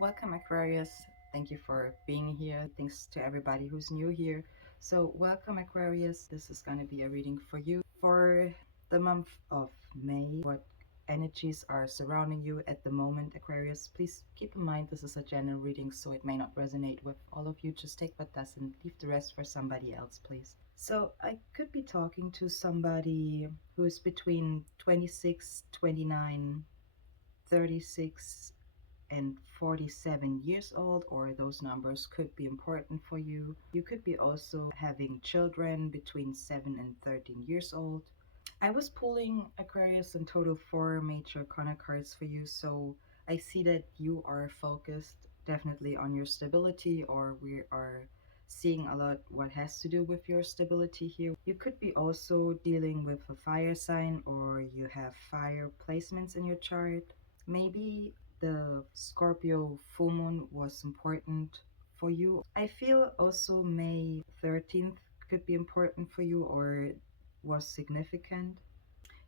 Welcome, Aquarius. Thank you for being here. Thanks to everybody who's new here. So, welcome, Aquarius. This is going to be a reading for you for the month of May. What energies are surrounding you at the moment, Aquarius? Please keep in mind this is a general reading, so it may not resonate with all of you. Just take what does and leave the rest for somebody else, please. So, I could be talking to somebody who is between 26, 29, 36 and 47 years old, or those numbers could be important for you. You could be also having children between 7 and 13 years old. I was pulling Aquarius in total 4 major arcana cards for you, so I see that you are focused definitely on your stability, or we are seeing a lot what has to do with your stability here. You could be also dealing with a fire sign, or you have fire placements in your chart. Maybe the Scorpio full moon was important for you. I feel also May 13th could be important for you, or was significant.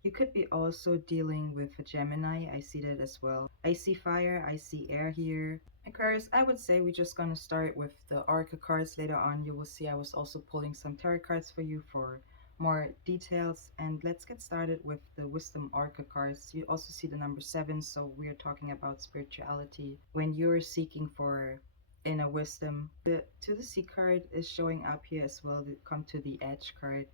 You could be also dealing with a Gemini. I see that as well. I see fire, I see air here. Aquarius, I would say we're just gonna start with the Oracle cards. Later on, you will see I was also pulling some tarot cards for you for more details. And let's get started with the Wisdom Oracle cards. You also see the number 7, so we are talking about spirituality. When you're seeking for inner wisdom, the To the Sea card is showing up here as well. The Come to the Edge card.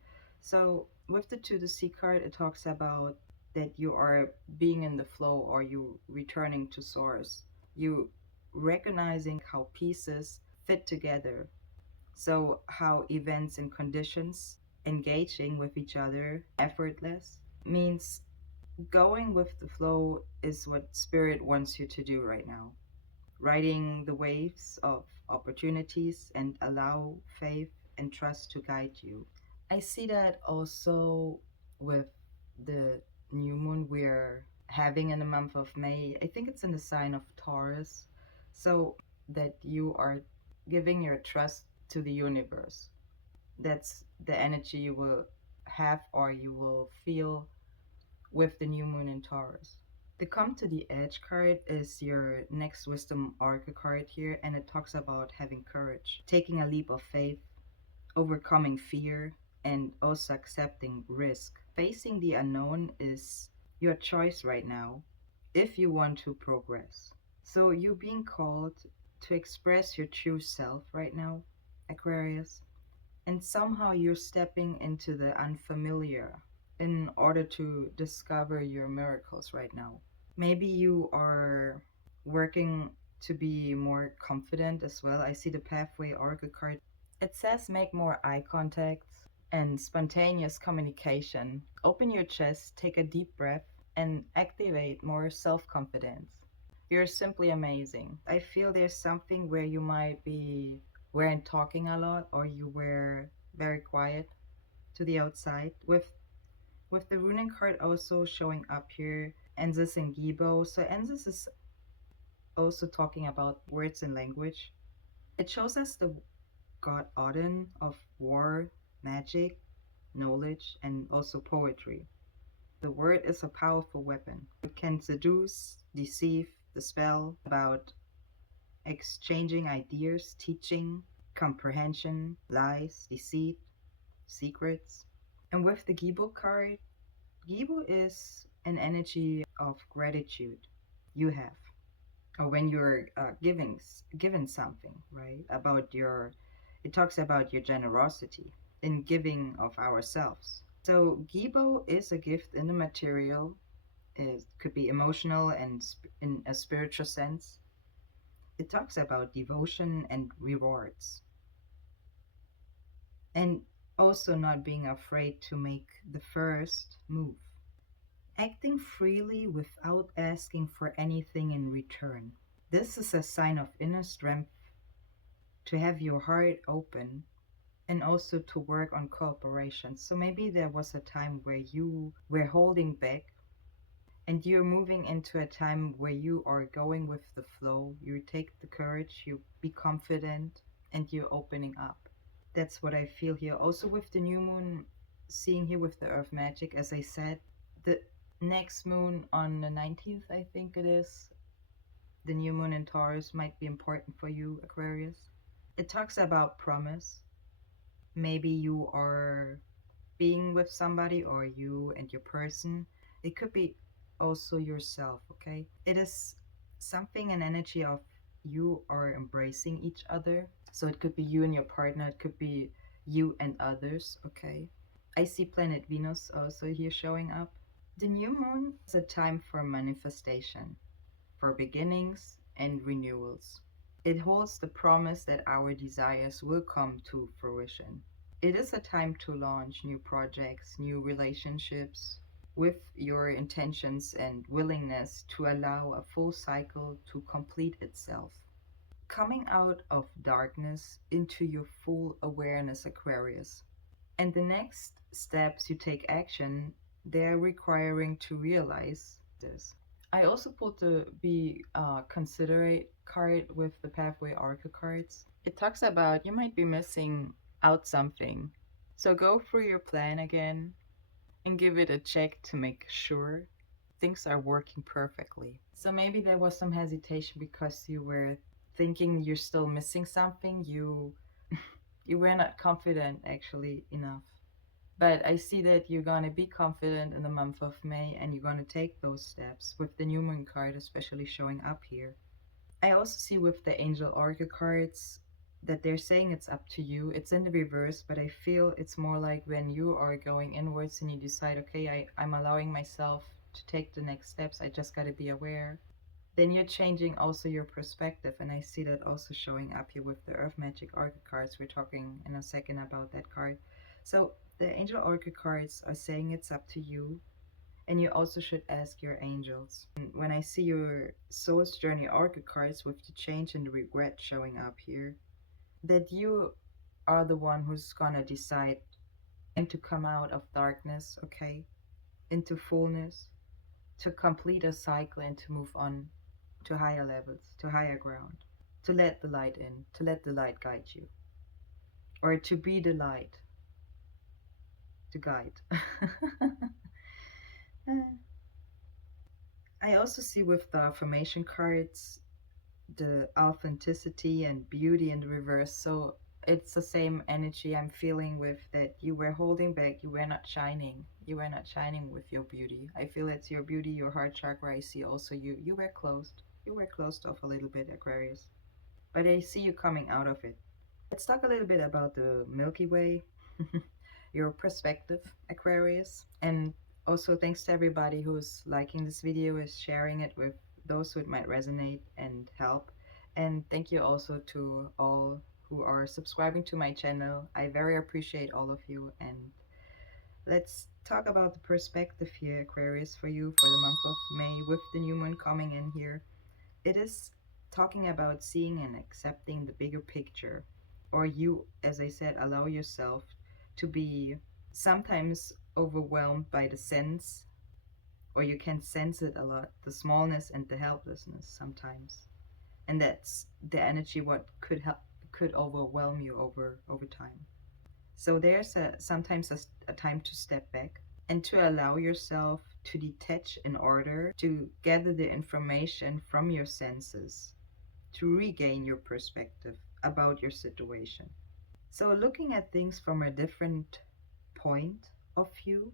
So with the To the Sea card, it talks about that you are being in the flow, or you returning to source. You recognizing how pieces fit together. So how events and conditions engaging with each other effortless means going with the flow is what spirit wants you to do right now. Riding the waves of opportunities and allow faith and trust to guide you. I see that also with the new moon we're having in the month of May. I think it's in the sign of Taurus. So that you are giving your trust to the universe. That's the energy you will have, or you will feel with the new moon in Taurus. The Come to the Edge card is your next Wisdom Oracle card here, and it talks about having courage, taking a leap of faith, overcoming fear, and also accepting risk. Facing the unknown is your choice right now if you want to progress. So you're being called to express your true self right now, Aquarius, and somehow you're stepping into the unfamiliar in order to discover your miracles right now. Maybe you are working to be more confident as well. I see the Pathway Oracle card. It says make more eye contact and spontaneous communication. Open your chest, take a deep breath, and activate more self confidence. You're simply amazing. I feel there's something where you might be weren't talking a lot, or you were very quiet to the outside. With the runing card also showing up here, Ensis and Gibo. So Ensis is also talking about words and language. It shows us the god Odin of war, magic, knowledge, and also poetry. The word is a powerful weapon. It can seduce, deceive, dispel, about exchanging ideas, teaching, comprehension, lies, deceit, secrets. And with the Gibo card, Gibo is an energy of gratitude you have, or when you're given something, right? About your, it talks about your generosity in giving of ourselves. So Gibo is a gift in the material. It could be emotional and in a spiritual sense. It talks about devotion and rewards, and also not being afraid to make the first move. Acting freely without asking for anything in return. This is a sign of inner strength, to have your heart open, and also to work on cooperation. So maybe there was a time where you were holding back, and you're moving into a time where you are going with the flow. You take the courage, you be confident, and you're opening up. That's what I feel here. Also with the new moon, seeing here with the earth magic, as I said, the next moon on the 19th, I think it is, the new moon in Taurus might be important for you, Aquarius. It talks about promise. Maybe you are being with somebody, or you and your person. It could be also yourself, okay? It is something, an energy of you are embracing each other. So it could be you and your partner, it could be you and others, okay? I see planet Venus also here showing up. The new moon is a time for manifestation, for beginnings and renewals. It holds the promise that our desires will come to fruition. It is a time to launch new projects, new relationships, with your intentions and willingness to allow a full cycle to complete itself. Coming out of darkness into your full awareness, Aquarius. And the next steps you take action, they're requiring to realize this. I also pulled the Be Considerate card with the Pathway Oracle cards. It talks about you might be missing out something. So go through your plan again and give it a check to make sure things are working perfectly. So maybe there was some hesitation because you were thinking you're still missing something. You were not confident actually enough. But I see that you're going to be confident in the month of May, and you're going to take those steps with the new moon card, especially showing up here. I also see with the angel oracle cards that they're saying it's up to you. It's in the reverse, but I feel it's more like when you are going inwards and you decide, okay, I'm allowing myself to take the next steps. I just got to be aware. Then you're changing also your perspective. And I see that also showing up here with the Earth Magic Oracle cards. We're talking in a second about that card. So the angel oracle cards are saying it's up to you, and you also should ask your angels. And when I see your soul's journey oracle cards with the change and the regret showing up here, that you are the one who's gonna decide and to come out of darkness, okay, into fullness, to complete a cycle and to move on to higher levels, to higher ground, to let the light in, to let the light guide you, or to be the light to guide. I also see with the affirmation cards the authenticity and beauty in the reverse. So it's the same energy I'm feeling with that you were holding back, you were not shining. You were not shining with your beauty. I feel it's your beauty, your heart chakra. I see also you were closed. You were closed off a little bit, Aquarius. But I see you coming out of it. Let's talk a little bit about the Milky Way, your perspective, Aquarius. And also thanks to everybody who's liking this video, is sharing it with those who it might resonate and help. And thank you also to all who are subscribing to my channel. I very appreciate all of you. And let's talk about the perspective here, Aquarius, for you for the month of May with the new moon coming in here. It is talking about seeing and accepting the bigger picture, or you, as I said, allow yourself to be sometimes overwhelmed by the sense, or you can sense it a lot, the smallness and the helplessness sometimes. And that's the energy what could overwhelm you over time. So there's sometimes a time to step back and to allow yourself to detach in order to gather the information from your senses, to regain your perspective about your situation. So looking at things from a different point of view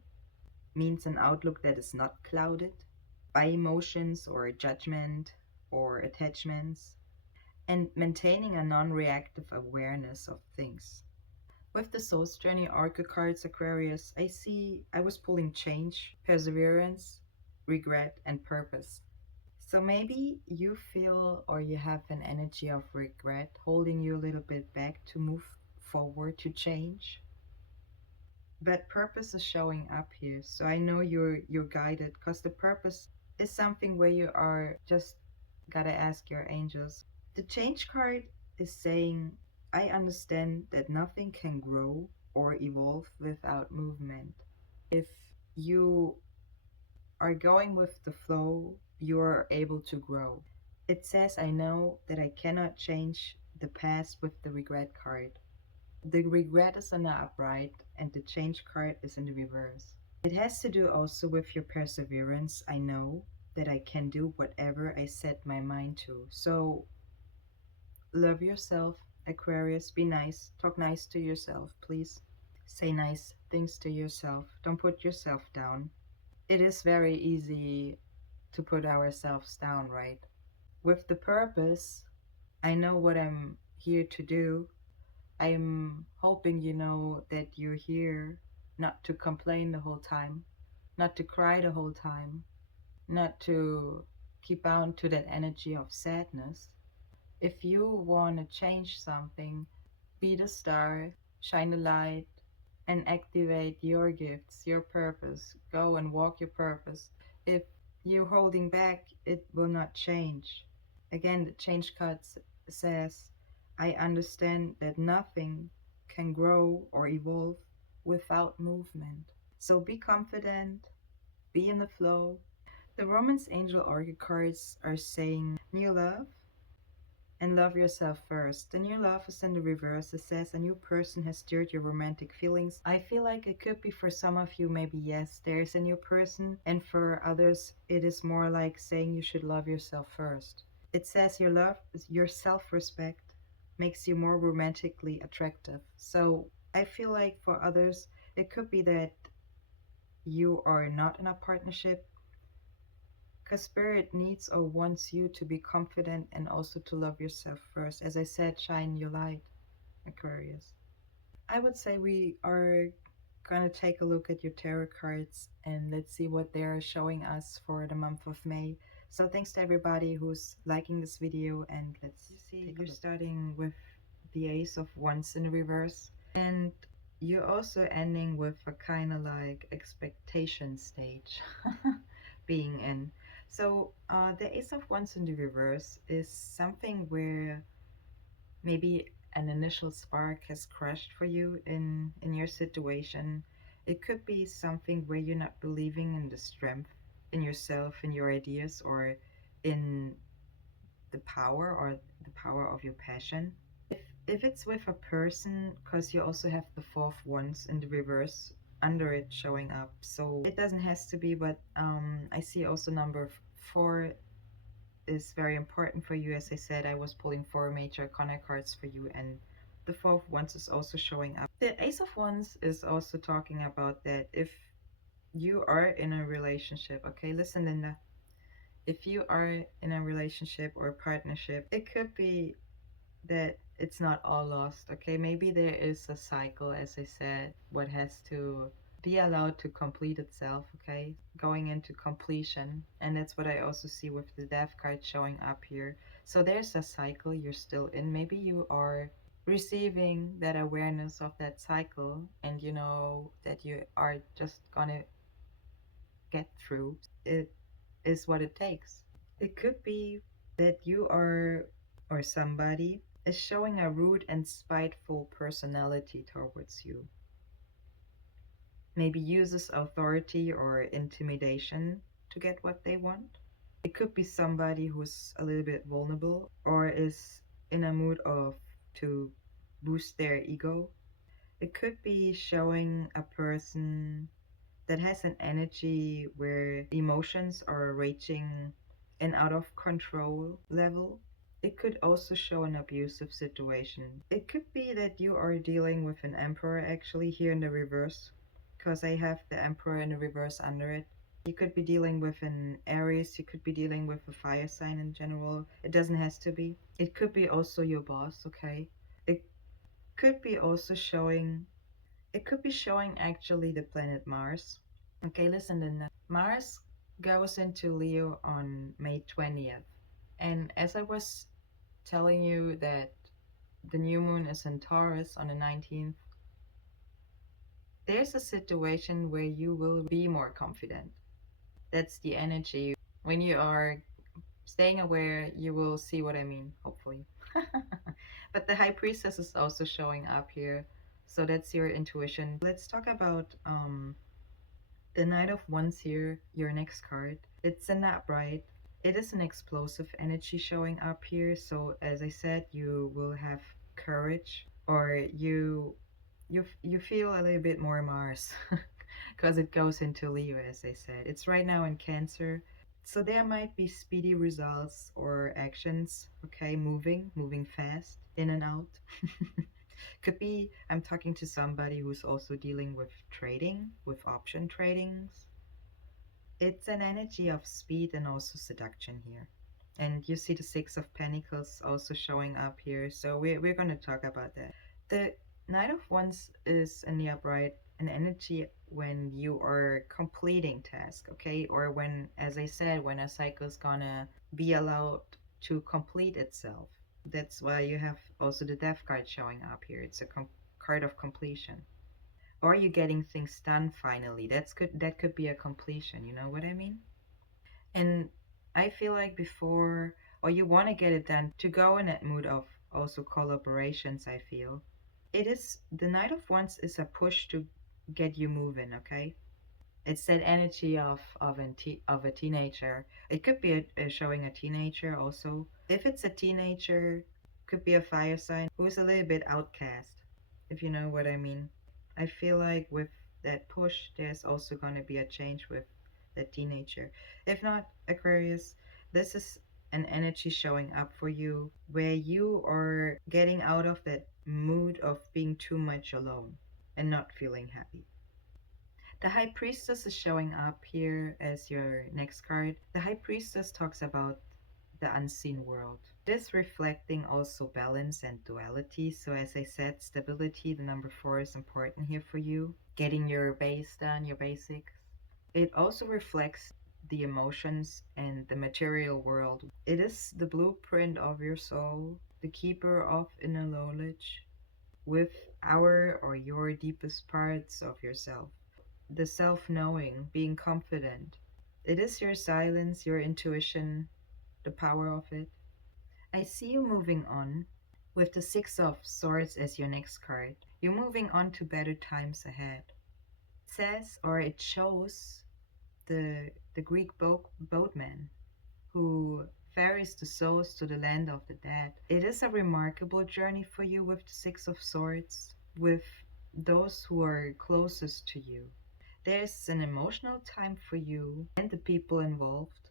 means an outlook that is not clouded by emotions or judgment or attachments, and maintaining a non-reactive awareness of things. With the Soul's Journey Oracle cards, Aquarius, I was pulling change, perseverance, regret, and purpose. So maybe you feel or you have an energy of regret holding you a little bit back to move forward, to change. But purpose is showing up here. So I know you're guided, because the purpose is something where you are just gotta ask your angels. The change card is saying, I understand that nothing can grow or evolve without movement. If you are going with the flow, you are able to grow. It says, I know that I cannot change the past with the regret card. The regret is in the upright and the change card is in the reverse. It has to do also with your perseverance, I know, that I can do whatever I set my mind to. So love yourself, Aquarius. Be nice. Talk nice to yourself, please. Say nice things to yourself. Don't put yourself down. It is very easy to put ourselves down, right? With the purpose, I know what I'm here to do. I'm hoping you know that you're here not to complain the whole time, not to cry the whole time, not to keep bound to that energy of sadness. If you want to change something, be the star, shine the light, and activate your gifts, your purpose. Go and walk your purpose. If you're holding back, it will not change. Again, the change card says, I understand that nothing can grow or evolve without movement. So be confident, be in the flow. The Romance Angel Oracle cards are saying new love and love yourself first. The new love is in the reverse. It says a new person has stirred your romantic feelings. I feel like it could be for some of you, maybe yes, there's a new person, and for others, it is more like saying you should love yourself first. It says your self respect makes you more romantically attractive. So I feel like for others, it could be that you are not in a partnership because spirit needs or wants you to be confident and also to love yourself first. As I said, shine your light, Aquarius. I would say we are gonna take a look at your tarot cards and let's see what they're showing us for the month of May. So thanks to everybody who's liking this video, and let's see, you're starting with the Ace of Wands in reverse, and you're also ending with a kind of like expectation stage being in. So the Ace of Wands in the reverse is something where maybe an initial spark has crashed for you in your situation. It could be something where you're not believing in the strength in yourself, in your ideas, or in the power of your passion. If it's with a person, because you also have the fourth wands in the reverse under it showing up, so it doesn't has to be, but I see also number 4 is very important for you. As I said, I was pulling 4 major arcana cards for you, and the fourth wands is also showing up. The Ace of Wands is also talking about that if you are in a relationship, okay, listen, Linda, if you are in a relationship or partnership, it could be that it's not all lost, okay? Maybe there is a cycle, as I said, what has to be allowed to complete itself, okay? Going into completion. And that's what I also see with the death card showing up here. So there's a cycle you're still in. Maybe you are receiving that awareness of that cycle, and you know that you are just gonna get through. It is what it takes. It could be that you are, or somebody is showing a rude and spiteful personality towards you. Maybe uses authority or intimidation to get what they want. It could be somebody who's a little bit vulnerable or is in a mood of to boost their ego. It could be showing a person that has an energy where emotions are raging and out of control level. It could also show an abusive situation. It could be that you are dealing with an emperor actually here in the reverse, because I have the emperor in the reverse under it. You could be dealing with an Aries, you could be dealing with a fire sign in general. It doesn't have to be. It could be also your boss, okay? It could be also showing, it could be showing actually the planet Mars. Okay, listen then. Mars goes into Leo on May 20th. And as I was telling you that the new moon is in Taurus on the 19th, there's a situation where you will be more confident. That's the energy. When you are staying aware, you will see what I mean, hopefully. But the High Priestess is also showing up here. So that's your intuition. Let's talk about the Knight of Wands here, your next card. It's an upright. It is an explosive energy showing up here. So as I said, you will have courage, or you feel a little bit more Mars because it goes into Leo, as I said. It's right now in Cancer. So there might be speedy results or actions, okay, moving fast, in and out. Could be I'm talking to somebody who's also dealing with trading, with option tradings. It's an energy of speed and also seduction here. And you see the Six of Pentacles also showing up here. So we're going to talk about that. The Knight of Wands is in the upright an energy when you are completing task, okay? Or when, as I said, when a cycle is gonna be allowed to complete itself. That's why you have also the Death card showing up here. It's a card of completion. Or you getting things done finally. That could be a completion, you know what I mean? And I feel like before, or you want to get it done to go in that mood of also collaborations, I feel. It is, the Knight of Wands is a push to get you moving, okay? It's that energy of a teenager. It could be showing a teenager also. If it's a teenager, could be a fire sign who's a little bit outcast, if you know what I mean. I feel like with that push, there's also going to be a change with that teenager. If not, Aquarius, this is an energy showing up for you where you are getting out of that mood of being too much alone and not feeling happy. The High Priestess is showing up here as your next card. The High Priestess talks about the unseen world. This reflecting also balance and duality. So as I said, stability, the number 4 is important here for you. Getting your base done, your basics. It also reflects the emotions and the material world. It is the blueprint of your soul, the keeper of inner knowledge with our or your deepest parts of yourself. The self knowing, being confident. It is your silence, your intuition, the power of it. I see you moving on with the Six of Swords as your next card. You're moving on to better times ahead. It says, or it shows, the Greek boatman who ferries the souls to the land of the dead. It is a remarkable journey for you with the Six of Swords, with those who are closest to you. There's an emotional time for you and the people involved.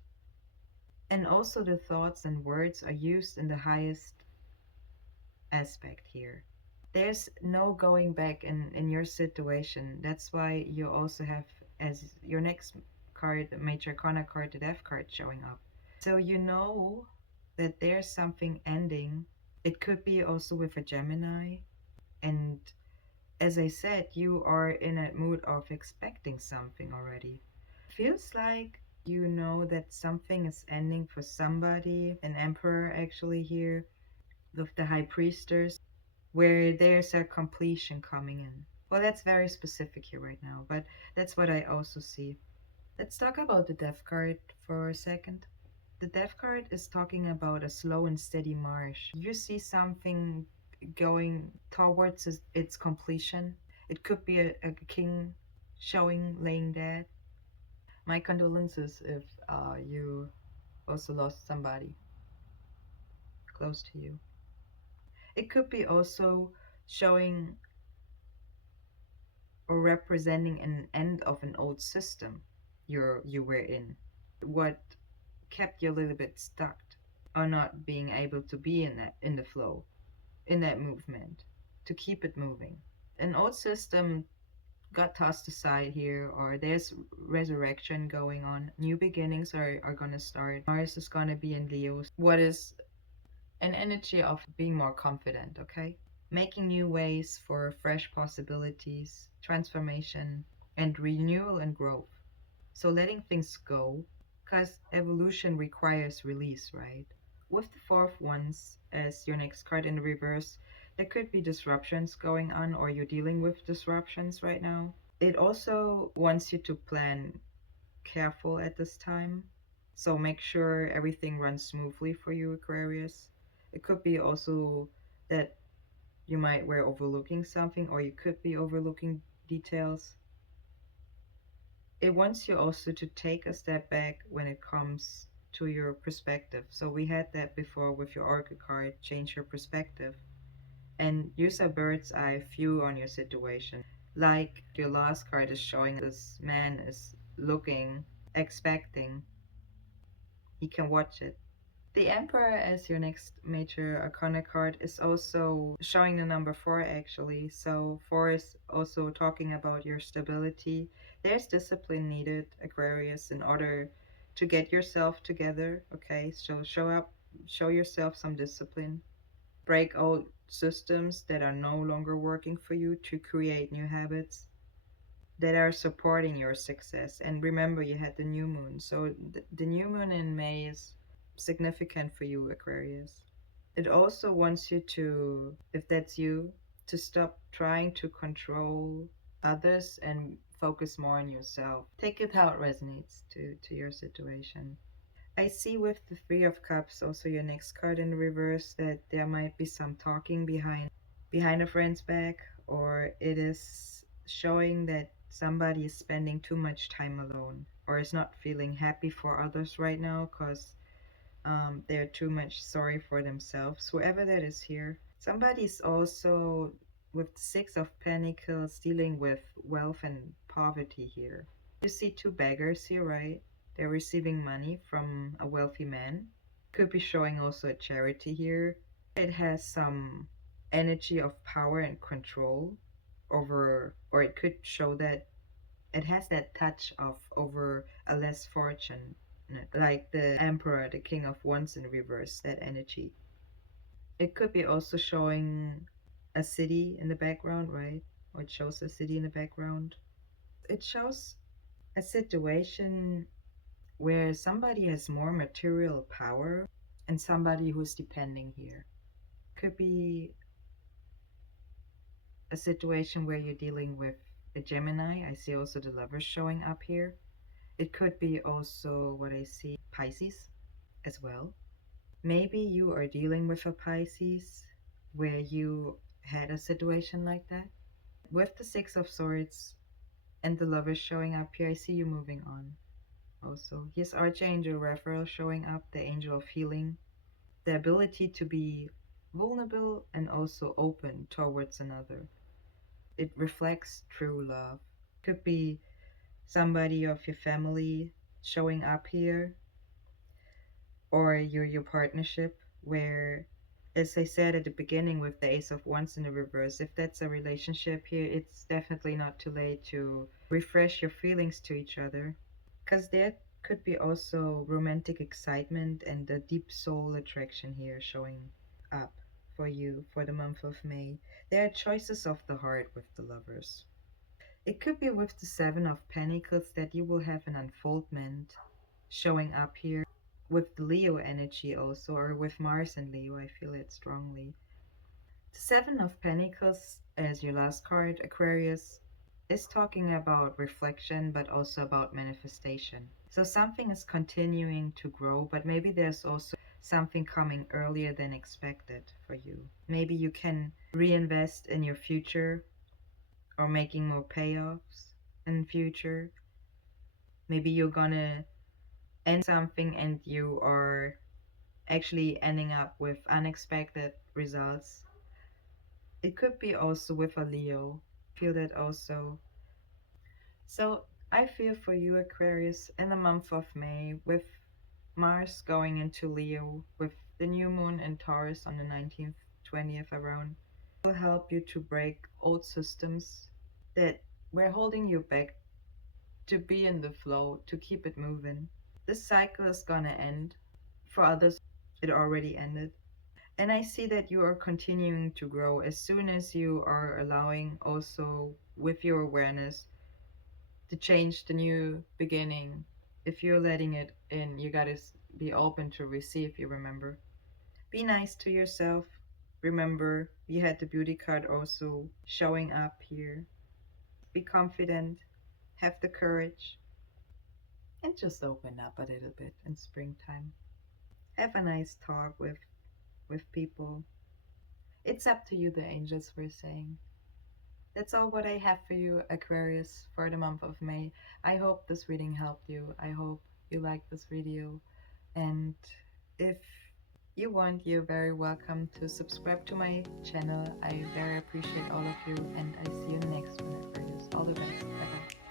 And also the thoughts and words are used in the highest aspect here. There's no going back in your situation. That's why you also have as your next card, Major Arcana card, the Death card showing up. So you know that there's something ending. It could be also with a Gemini. And as I said, you are in a mood of expecting something already. Feels like you know that something is ending for somebody, an emperor actually here, with the high priestess, where there's a completion coming in. Well, that's very specific here right now, but that's what I also see. Let's talk about the death card for a second. The death card is talking about a slow and steady march. You see something going towards its completion. It could be a king showing, laying dead. My condolences if you also lost somebody close to you. It could be also showing or representing an end of an old system you were in. What kept you a little bit stuck or not being able to be in the flow, in that movement, to keep it moving. An old system got tossed aside here, or there's resurrection going on. New beginnings are gonna start. Mars is gonna be in Leo. What is an energy of being more confident, okay? Making new ways for fresh possibilities, transformation, and renewal and growth. So letting things go, because evolution requires release, right? With the fourth ones as your next card in the reverse, there could be disruptions going on, or you're dealing with disruptions right now. It also wants you to plan careful at this time. So make sure everything runs smoothly for you, Aquarius. It could be also that you might be overlooking something, or you could be overlooking details. It wants you also to take a step back when it comes to your perspective. So we had that before with your Oracle card, change your perspective and use a bird's eye view on your situation. Like your last card is showing this man is looking, expecting, he can watch it. The Emperor as your next major arcana card is also showing the number 4 actually. So 4 is also talking about your stability. There's discipline needed, Aquarius, in order to get yourself together. Okay, so show yourself some discipline. Break old systems that are no longer working for you to create new habits that are supporting your success. And remember, you had the new moon. So the new moon in May is significant for you, Aquarius. It also wants you to, if that's you, to stop trying to control others and focus more on yourself. Take it how it resonates to your situation. I see with the Three of Cups, also your next card in reverse, that there might be some talking behind a friend's back, or it is showing that somebody is spending too much time alone or is not feeling happy for others right now because they're too much sorry for themselves. Whoever that is here, somebody's also with the Six of Pentacles dealing with wealth and poverty here. You see two beggars here, right? They're receiving money from a wealthy man. Could be showing also a charity here. It has some energy of power and control over, or it could show that it has that touch of over a less fortunate, like the Emperor, the King of Wands in reverse, that energy. It could be also showing a city in the background, right? Or it shows a city in the background. It shows a situation where somebody has more material power and somebody who's depending here. Could be a situation where you're dealing with a Gemini. I see also the Lovers showing up here. It could be also what I see, Pisces as well. Maybe you are dealing with a Pisces where you had a situation like that. With the Six of Swords and the Lovers showing up here, I see you moving on. Also, here's Archangel Raphael showing up, the angel of healing, the ability to be vulnerable and also open towards another. It reflects true love. Could be somebody of your family showing up here, or your partnership, where, as I said at the beginning with the Ace of Wands in the reverse, if that's a relationship here, it's definitely not too late to refresh your feelings to each other, because there could be also romantic excitement and a deep soul attraction here showing up for you for the month of May. There are choices of the heart with the Lovers. It could be with the Seven of Pentacles that you will have an unfoldment showing up here with the Leo energy also, or with Mars and Leo. I feel it strongly. The Seven of Pentacles as your last card, Aquarius, is talking about reflection but also about manifestation. So something is continuing to grow, but maybe there's also something coming earlier than expected for you. Maybe you can reinvest in your future or making more payoffs in future. Maybe you're gonna end something and you are actually ending up with unexpected results. It could be also with a Leo. Feel that also. So I feel for you, Aquarius, in the month of May, with Mars going into Leo, with the new moon in Taurus on the 19th, 20th around, will help you to break old systems that were holding you back, to be in the flow, to keep it moving. This cycle is gonna end. For others, it already ended. And I see that you are continuing to grow as soon as you are allowing also with your awareness to change the new beginning. If you're letting it in, you gotta be open to receive, you remember. Be nice to yourself. Remember, you had the beauty card also showing up here. Be confident, have the courage, and just open up a little bit in springtime. Have a nice talk with people. It's up to you, the angels were saying. That's all what I have for you, Aquarius, for the month of May. I hope this reading helped you. I hope you liked this video. And if you want, you're very welcome to subscribe to my channel. I very appreciate all of you. And I see you in the next one, Aquarius. All the best. Bye-bye.